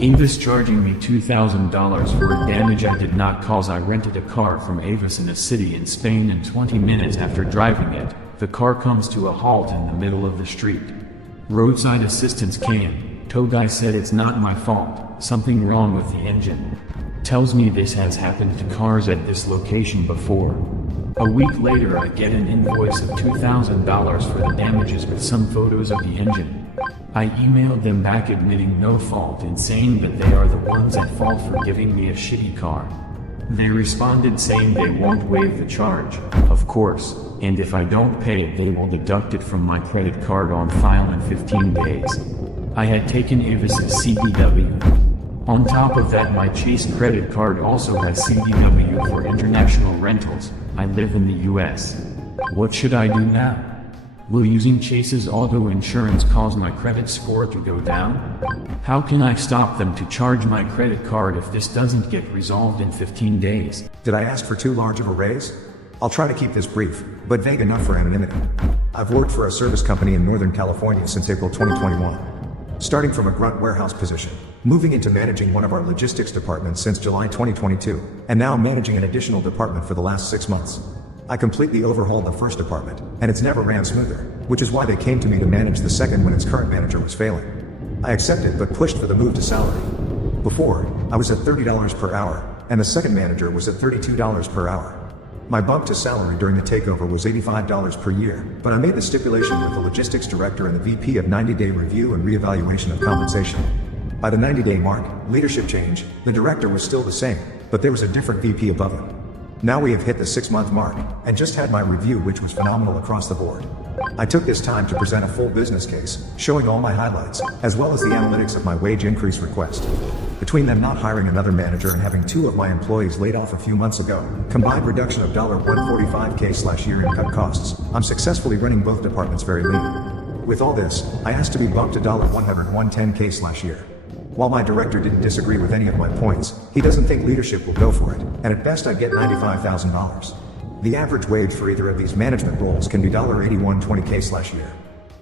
Avis charging me $2,000 for a damage I did not cause. I rented a car from Avis in a city in Spain, and 20 minutes after driving it, the car comes to a halt in the middle of the street. Roadside assistance came. Tow guy said it's not my fault, something wrong with the engine. Tells me this has happened to cars at this location before. A week later I get an invoice of $2,000 for the damages with some photos of the engine. I emailed them back admitting no fault and saying that they are the ones at fault for giving me a shitty car. They responded saying they won't waive the charge, of course, and if I don't pay it they will deduct it from my credit card on file in 15 days. I had taken Avis's CDW. On top of that, my Chase credit card also has CDW for international rentals. I live in the US. What should I do now? Will using Chase's auto insurance cause my credit score to go down? How can I stop them to charge my credit card if this doesn't get resolved in 15 days? Did I ask for too large of a raise? I'll try to keep this brief, but vague enough for anonymity. I've worked for a service company in Northern California since April 2021. Starting from a grunt warehouse position, moving into managing one of our logistics departments since July 2022, and now managing an additional department for the last 6 months. I completely overhauled the first department, and it's never ran smoother, which is why they came to me to manage the second when its current manager was failing. I accepted but pushed for the move to salary. Before, I was at $30 per hour, and the second manager was at $32 per hour. My bump to salary during the takeover was $85 per year, but I made the stipulation with the logistics director and the VP of 90-day review and reevaluation of compensation. By the 90-day mark, leadership change, the director was still the same, but there was a different VP above him. Now we have hit the 6-month mark, and just had my review, which was phenomenal across the board. I took this time to present a full business case, showing all my highlights, as well as the analytics of my wage increase request. Between them not hiring another manager and having 2 of my employees laid off a few months ago, combined reduction of $145K/year in cut costs, I'm successfully running both departments very lean. With all this, I asked to be bumped to $110K/year. While my director didn't disagree with any of my points, he doesn't think leadership will go for it, and at best I get $95,000. The average wage for either of these management roles can be $8120K/year.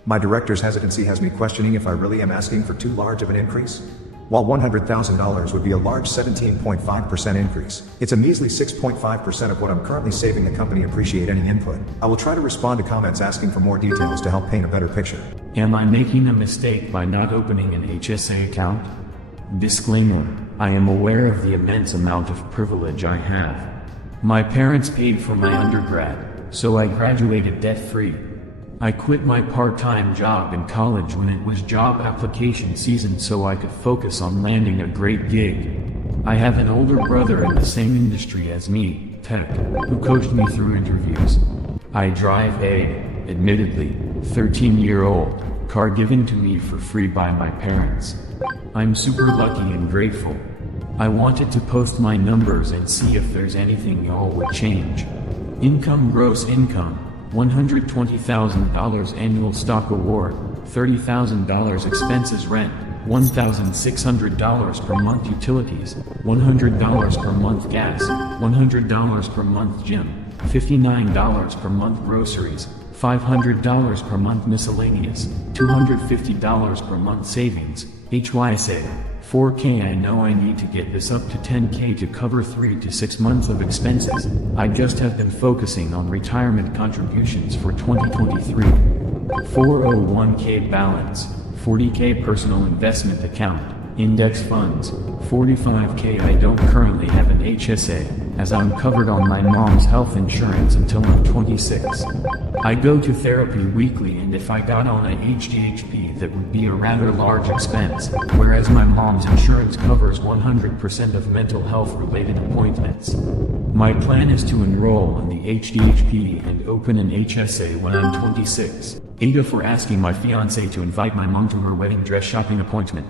My director's hesitancy has me questioning if I really am asking for too large of an increase. While $100,000 would be a large 17.5% increase, it's a measly 6.5% of what I'm currently saving the company. Appreciate any input. I will try to respond to comments asking for more details to help paint a better picture. Am I making a mistake by not opening an HSA account? Disclaimer, I am aware of the immense amount of privilege I have. My parents paid for my undergrad, so I graduated debt-free. I quit my part-time job in college when it was job application season so I could focus on landing a great gig. I have an older brother in the same industry as me, tech, who coached me through interviews. I drive a, admittedly, 13-year-old car given to me for free by my parents. I'm super lucky and grateful. I wanted to post my numbers and see if there's anything y'all would change. Income, gross income, $120,000 annual stock award, $30,000 expenses, rent, $1,600 per month utilities, $100 per month gas, $100 per month gym, $59 per month groceries, $500 per month miscellaneous, $250 per month savings, HYSA, $4K. I know I need to get this up to $10K to cover 3 to 6 months of expenses. I just have been focusing on retirement contributions for 2023. 401K balance, $40K personal investment account, index funds, $45K. I don't currently have an HSA, as I'm covered on my mom's health insurance until I'm 26. I go to therapy weekly, and if I got on a HDHP that would be a rather large expense, whereas my mom's insurance covers 100% of mental health related appointments. My plan is to enroll on the HDHP and open an HSA when I'm 26. Ada for asking my fiancé to invite my mom to her wedding dress shopping appointment.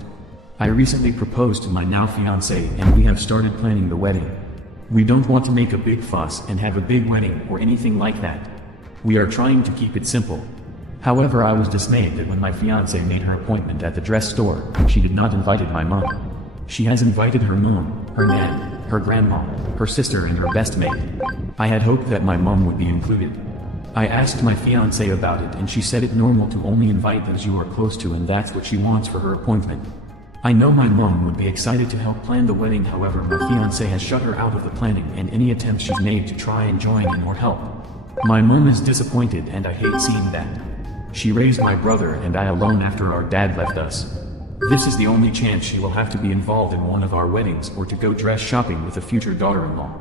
I recently proposed to my now fiancé and we have started planning the wedding. We don't want to make a big fuss and have a big wedding or anything like that. We are trying to keep it simple. However, I was dismayed that when my fiancé made her appointment at the dress store, she did not invite my mom. She has invited her mom, her nan, her grandma, her sister and her best mate. I had hoped that my mom would be included. I asked my fiancé about it and she said it's normal to only invite those you are close to and that's what she wants for her appointment. I know my mom would be excited to help plan the wedding, however my fiancé has shut her out of the planning and any attempts she's made to try and join in or help. My mom is disappointed and I hate seeing that. She raised my brother and I alone after our dad left us. This is the only chance she will have to be involved in one of our weddings or to go dress shopping with a future daughter-in-law.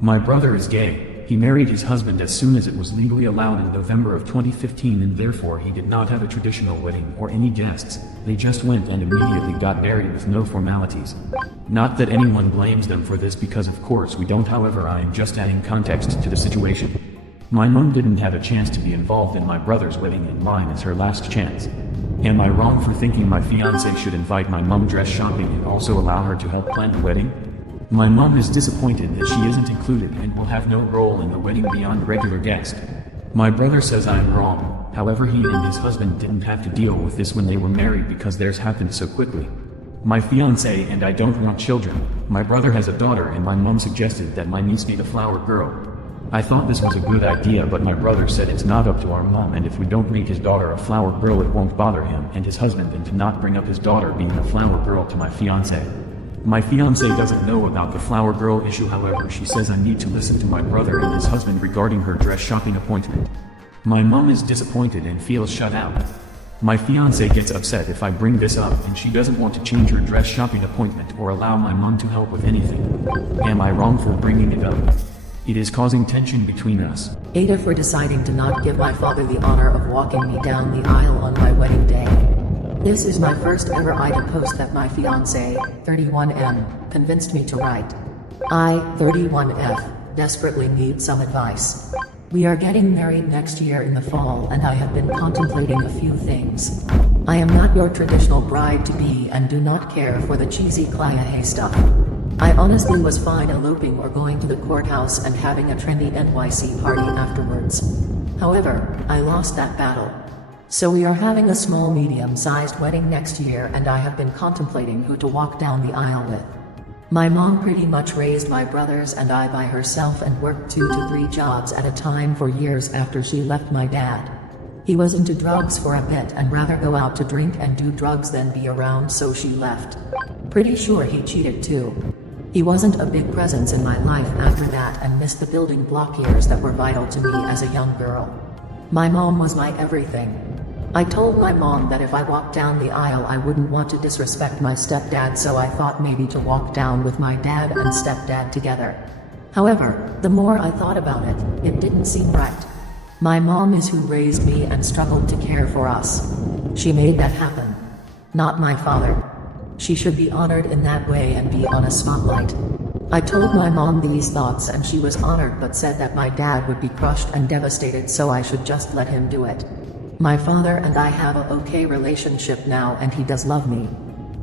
My brother is gay. He married his husband as soon as it was legally allowed in November of 2015 and therefore he did not have a traditional wedding or any guests. They just went and immediately got married with no formalities. Not that anyone blames them for this because of course we don't, however I am just adding context to the situation. My mom didn't have a chance to be involved in my brother's wedding and mine is her last chance. Am I wrong for thinking my fiancé should invite my mom dress shopping and also allow her to help plan the wedding? My mom is disappointed that she isn't included and will have no role in the wedding beyond regular guest. My brother says I am wrong, however he and his husband didn't have to deal with this when they were married because theirs happened so quickly. My fiancé and I don't want children. My brother has a daughter and my mom suggested that my niece be the flower girl. I thought this was a good idea but my brother said it's not up to our mom and if we don't make his daughter a flower girl it won't bother him and his husband and to not bring up his daughter being a flower girl to my fiancé. My fiancé doesn't know about the flower girl issue, however she says I need to listen to my brother and his husband regarding her dress shopping appointment. My mom is disappointed and feels shut out. My fiancé gets upset if I bring this up and she doesn't want to change her dress shopping appointment or allow my mom to help with anything. Am I wrong for bringing it up? It is causing tension between us. Ada for deciding to not give my father the honor of walking me down the aisle on my wedding day. This is my first ever Ida post that my fiancé, 31M, convinced me to write. I, 31F, desperately need some advice. We are getting married next year in the fall and I have been contemplating a few things. I am not your traditional bride-to-be and do not care for the cheesy Clayahe stuff. I honestly was fine eloping or going to the courthouse and having a trendy NYC party afterwards. However, I lost that battle. So we are having a small medium-sized wedding next year and I have been contemplating who to walk down the aisle with. My mom pretty much raised my brothers and I by herself and worked 2 to 3 jobs at a time for years after she left my dad. He was into drugs for a bit and rather go out to drink and do drugs than be around, so she left. Pretty sure he cheated too. He wasn't a big presence in my life after that and missed the building block years that were vital to me as a young girl. My mom was my everything. I told my mom that if I walked down the aisle I wouldn't want to disrespect my stepdad, so I thought maybe to walk down with my dad and stepdad together. However, the more I thought about it, it didn't seem right. My mom is who raised me and struggled to care for us. She made that happen. Not my father. She should be honored in that way and be on a spotlight. I told my mom these thoughts and she was honored but said that my dad would be crushed and devastated, so I should just let him do it. My father and I have a okay relationship now and he does love me.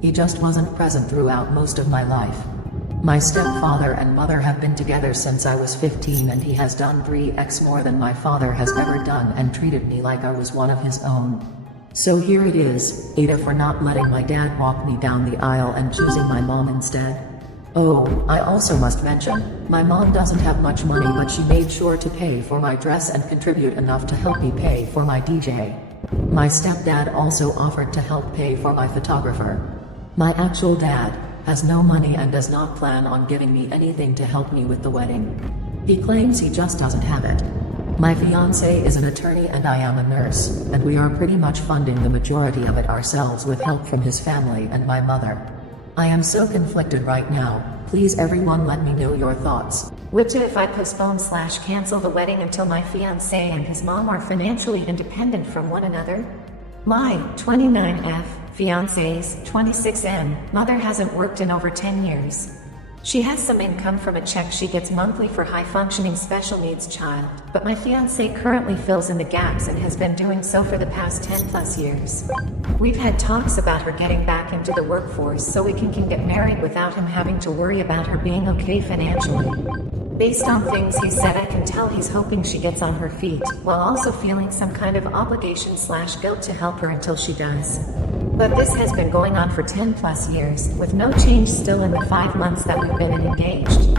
He just wasn't present throughout most of my life. My stepfather and mother have been together since I was 15 and he has done 3x more than my father has ever done and treated me like I was one of his own. So here it is, Ada for not letting my dad walk me down the aisle and choosing my mom instead. Oh, I also must mention, my mom doesn't have much money but she made sure to pay for my dress and contribute enough to help me pay for my DJ. My stepdad also offered to help pay for my photographer. My actual dad has no money and does not plan on giving me anything to help me with the wedding. He claims he just doesn't have it. My fiancé is an attorney and I am a nurse, and we are pretty much funding the majority of it ourselves with help from his family and my mother. I am so conflicted right now. Please everyone let me know your thoughts. What if I postpone/cancel the wedding until my fiancé and his mom are financially independent from one another? My 29F fiancé's 26M mother hasn't worked in over 10 years. She has some income from a check she gets monthly for high-functioning special needs child, but my fiancé currently fills in the gaps and has been doing so for the past 10+ years. We've had talks about her getting back into the workforce so we can get married without him having to worry about her being okay financially. Based on things he said, I can tell he's hoping she gets on her feet, while also feeling some kind of obligation/guilt to help her until she does. But this has been going on for 10+ years, with no change still in the 5 months that we've been engaged.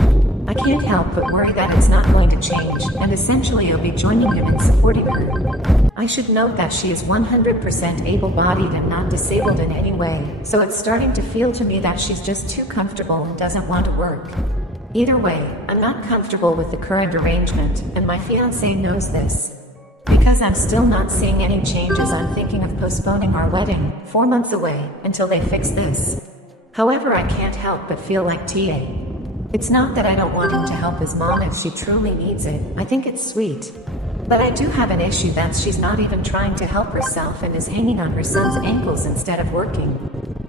I I can't help but worry that it's not going to change, and essentially I'll be joining him in supporting her. I should note that she is 100% able-bodied and not disabled in any way, so it's starting to feel to me that she's just too comfortable and doesn't want to work. Either way, I'm not comfortable with the current arrangement, and my fiancé knows this. Because I'm still not seeing any changes, I'm thinking of postponing our wedding, 4 months away, until they fix this. However, I can't help but feel like TA. It's not that I don't want him to help his mom if she truly needs it, I think it's sweet. But I do have an issue that she's not even trying to help herself and is hanging on her son's ankles instead of working.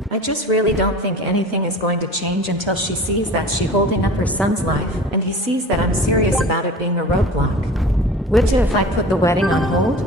I just really don't think anything is going to change until she sees that she's holding up her son's life, and he sees that I'm serious about it being a roadblock. Which if I put the wedding on hold?